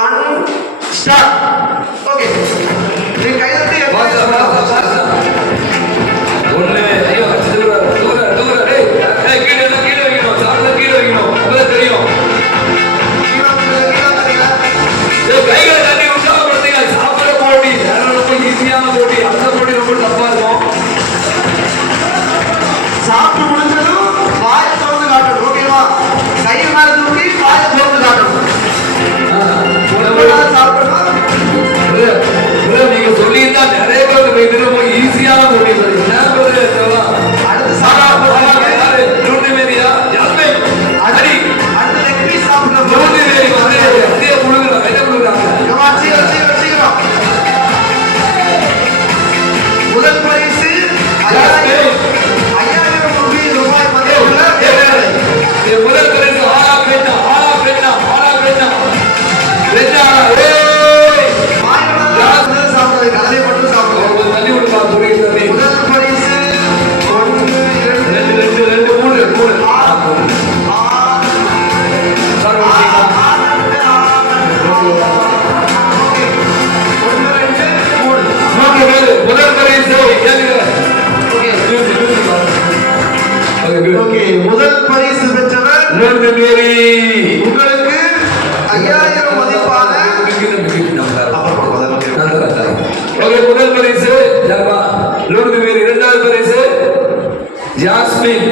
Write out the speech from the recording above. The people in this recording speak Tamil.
ஒன் ஸ்டார்ட் ஓகே நீ கைதட்டி பாஸ்டா, பாஸ்டா, கைகளை தட்டி உற்சாகப்படுத்துங்க. சாப்பிட போட்டி. ரொம்ப ஈஸியான போட்டி. அந்த போட்டி ரொம்ப தப்பா ஏம்மா, சீக்கிரம் சீக்கிரம் சீக்கிரம். முதல் பரிசு ஐயாயிரம் ரூபாய் முதல் பரிசு ஆளா பெண்ணா ஆளா பெண்ணா ஆளா பெண்ணா. பெண்ணா ஓகே முதல் பரிசு பெற்றவர் நந்தமேரி உங்களுக்கு ஐயாயிரம் மதிப்பான ஓகே முதல் பரிசு இரண்டாவது பரிசு ஜாஸ்மின்.